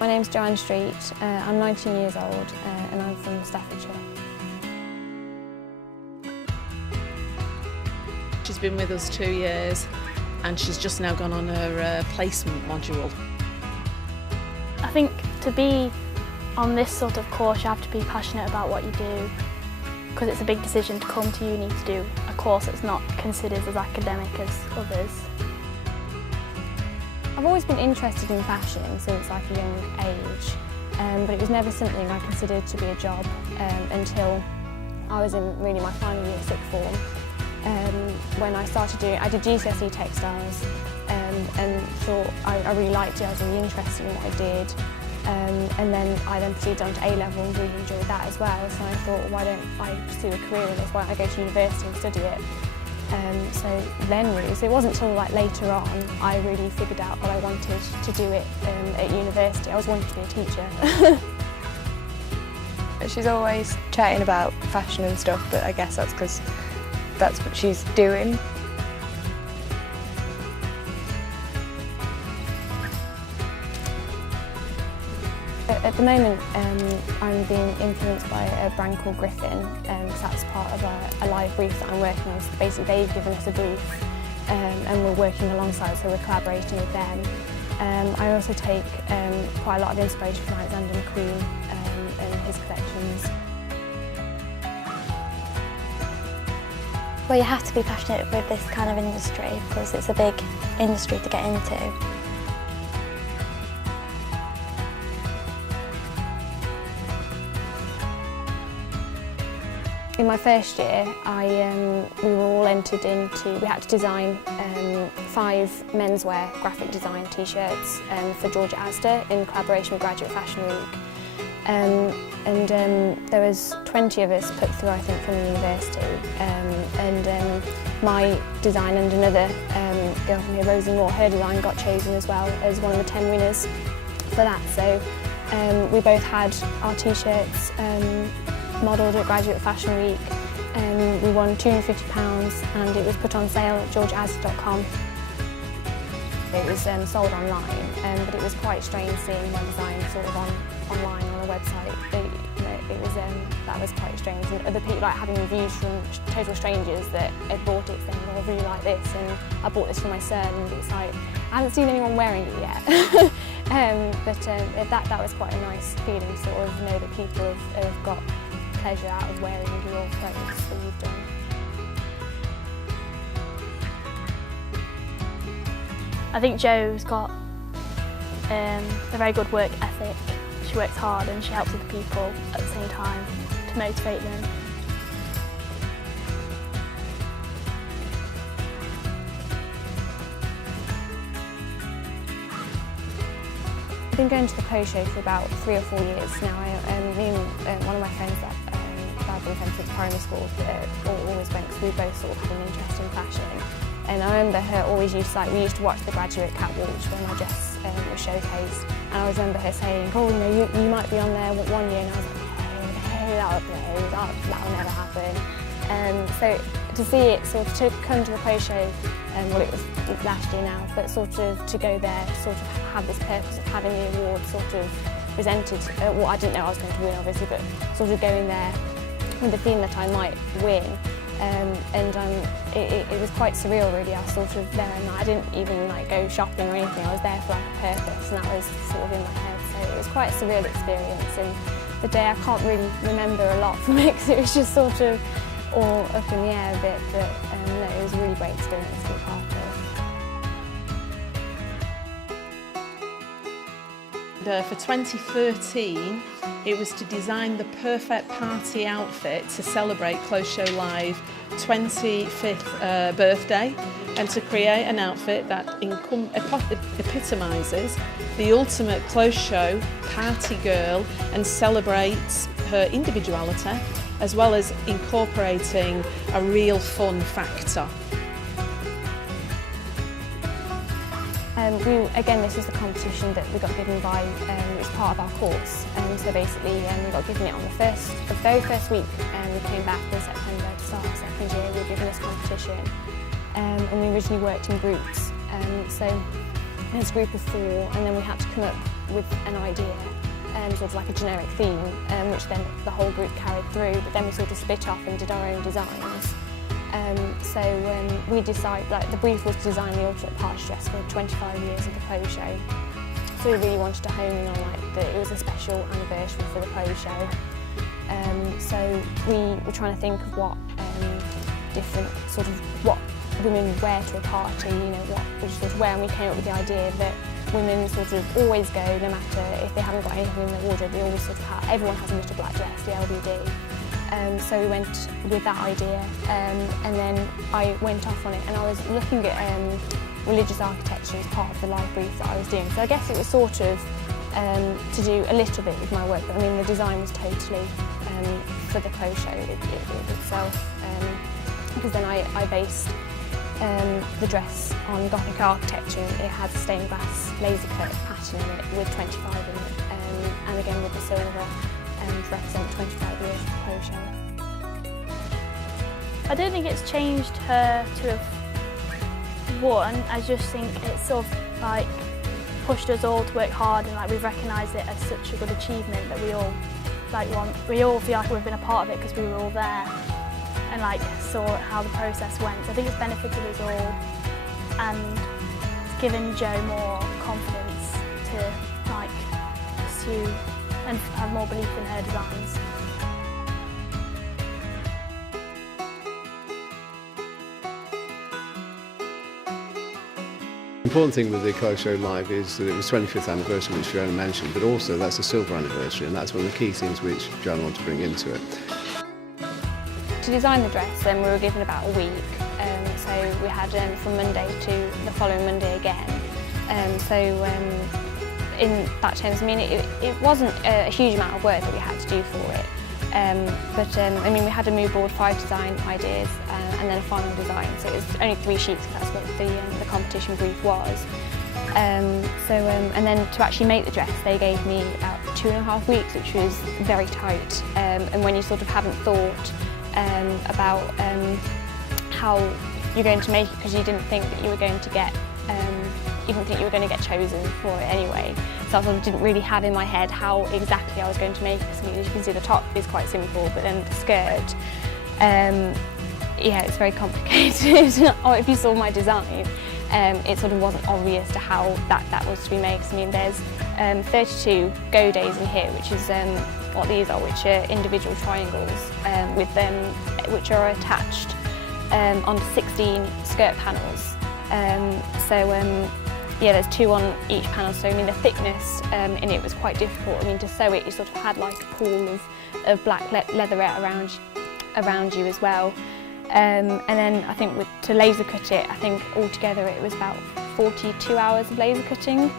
My name's Joanne Street, I'm 19 years old and I'm from Staffordshire. She's been with us 2 years and she's just now gone on her placement module. I think to be on this sort of course you have to be passionate about what you do, because it's a big decision to come to uni to do a course that's not considered as academic as others. I've always been interested in fashion since like a young age, but it was never something I considered to be a job until I was in really my final year sixth form. When I did GCSE textiles and thought I really liked it, I was really interested in what I did. And then I proceeded on to A-level and really enjoyed that as well. So I thought, why don't I pursue a career in this? Why don't I go to university and study it? So then really, so it wasn't until like later on I really figured out that I wanted to do it at university. I always wanted to be a teacher. She's always chatting about fashion and stuff, but I guess that's because that's what she's doing. At the moment, I'm being influenced by a brand called Griffin, because that's part of a live brief that I'm working on. So basically, they've given us a brief, and we're working alongside, so we're collaborating with them. I also take quite a lot of inspiration from Alexander McQueen and his collections. Well, you have to be passionate with this kind of industry because it's a big industry to get into. In my first year, we were all entered into, we had to design 5 menswear graphic design t-shirts for Georgia Asda in collaboration with Graduate Fashion Week. There was 20 of us put through, I think, from the university. My design and another girl from here, Rosie Moore, her design got chosen as well as one of the 10 winners for that. So we both had our t-shirts modelled at Graduate Fashion Week. We won £250 and it was put on sale at georgeasda.com. It was sold online, but it was quite strange seeing my design sort of online on a website. That was quite strange. And other people, like having reviews from total strangers that had bought it, saying, "Oh, I really like this," and I bought this for my son. And it's like I haven't seen anyone wearing it yet. That was quite a nice feeling, to sort of know that people have got pleasure out of wearing your clothes that you've done. I think Jo's got a very good work ethic. She works hard and she helps other people at the same time to motivate them. I've been going to the clothes show for about 3 or 4 years now. Me and one of my friends that I've been friends since primary school always went, because we both sort of had an interest in fashion. And I remember her always used to, we used to watch the graduate catwalks when my dress was showcased. And I always remember her saying, "Oh, you might be on there one year." And I was like, no, that'll never happen. So to see it sort of to come to the clothes show, well, it was last year now, but sort of to go there, sort of have this purpose of having the award sort of presented. Well, I didn't know I was going to win, obviously, but sort of going there with the feeling that I might win. It was quite surreal, really. I was sort of there, and I didn't even go shopping or anything. I was there for a purpose, and that was sort of in my head. So it was quite a surreal experience. And the day, I can't really remember a lot from it because it was just sort of all up in the air a bit. But no, it was a really great experience to be part of. For 2013, it was to design the perfect party outfit to celebrate Clothes Show Live 25th birthday, and to create an outfit that epitomises the ultimate clothes show party girl and celebrates her individuality, as well as incorporating a real fun factor. Again, this is the competition that we got given by, which is part of our course. So basically, we got given it on the very first week, and we came back in September to start our second year. We were given this competition, and we originally worked in groups. So there's a group of 4, and then we had to come up with an idea, sort of like a generic theme, which then the whole group carried through, but then we sort of split off and did our own designs. We decided, like, the brief was to design the ultimate party dress for 25 years of the clothes show. So we really wanted to hone in on, like, it was a special anniversary for the clothes show. So we were trying to think of what different sort of what women wear to a party, you know, which sort of where, and we came up with the idea that women sort of always go, no matter if they haven't got anything in their wardrobe, they always sort of have, everyone has a little black dress, the LBD. So we went with that idea, and then I went off on it, and I was looking at religious architecture as part of the live brief that I was doing. So I guess it was sort of to do a little bit with my work, but I mean the design was totally for the clothes show itself, because then I based the dress on Gothic architecture. It had stained glass laser cut pattern in it with 25 in it, and again with the silver to represent 25 years of the clothes show. I don't think it's changed her to have won. I just think it's sort of like pushed us all to work hard, and like we've recognised it as such a good achievement that we all like want. We all feel like we've been a part of it because we were all there and like saw how the process went. So I think it's benefited us all, and it's given Jo more confidence to like pursue and have more belief in her designs. The important thing with the Clothes Show Live is that it was 25th anniversary, which Joanne mentioned, but also that's a silver anniversary, and that's one of the key things which Joanne wanted to bring into it. To design the dress, we were given about a week, so we had from Monday to the following Monday again. In that terms, I mean, it wasn't a huge amount of work that we had to do for it, I mean, we had a mood board, 5 design ideas, and then a final design, so it was only 3 sheets, because that's what the competition brief was. And then to actually make the dress, they gave me about 2.5 weeks, which was very tight, and when you sort of haven't thought about how you're going to make it, because you didn't think that you were going to get chosen for it anyway. So I sort of didn't really have in my head how exactly I was going to make it. Because as you can see, the top is quite simple, but then the skirt, yeah, it's very complicated. Or if you saw my design, it sort of wasn't obvious to how that was to be made. I mean, there's 32 go days in here, which is what these are, which are individual triangles which are attached onto 16 skirt panels. Yeah, there's 2 on each panel, so I mean the thickness in it was quite difficult. I mean, to sew it, you sort of had like a pool of black leatherette around you as well. And then I think to laser cut it, I think altogether it was about 42 hours of laser cutting,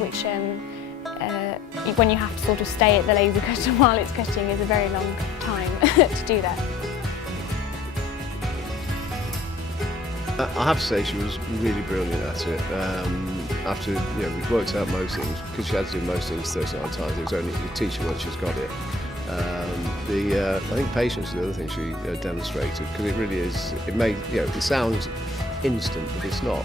which when you have to sort of stay at the laser cutter while it's cutting is a very long time to do that. I have to say she was really brilliant at it. After we'd worked out most things, because she had to do most things 39 times, it was only your teacher once she's got it. I think patience is the other thing she demonstrated, because it really is, it sounds instant, but it's not.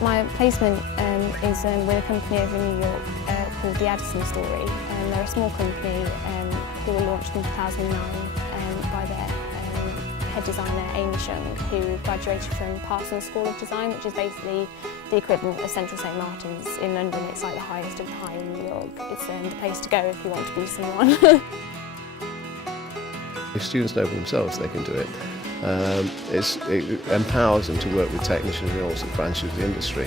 My placement is with a company over in New York called The Addison Story. They're a small company who were launched in 2009 by their head designer Amy Shung, who graduated from Parsons School of Design, which is basically the equivalent of Central St Martin's in London. It's like the highest of the high in New York. It's the place to go if you want to be someone. If students know for themselves they can do it. It empowers them to work with technicians in all sorts of branches of the industry.